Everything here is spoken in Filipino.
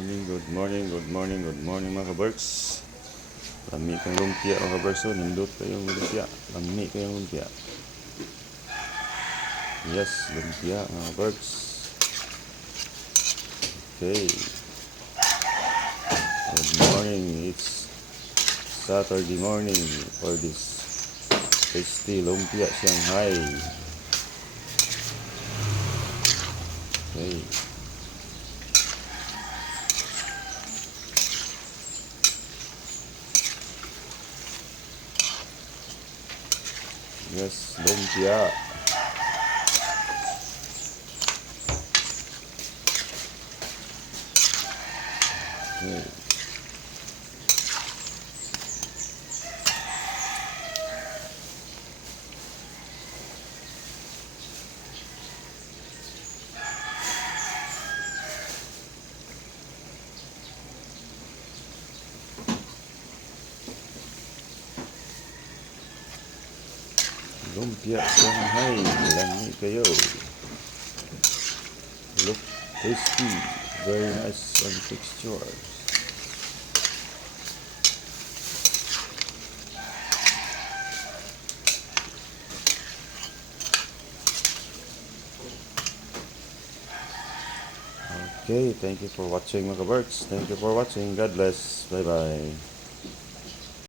Good morning mga kaberks. Lami kayong lumpia mga kaberks. Nindot kayong lumpia. Lami kayong lumpia. Yes, lumpia mga kaberks. Okay. Good morning. It's Saturday morning for this tasty lumpia Shanghai. Okay. Yes, lumpia. Okay. Lumpia Shanghai. Lami kayo. Look tasty. Very nice and texture. Okay, thank you for watching mga kaberks. Thank you for watching. God bless. Bye bye.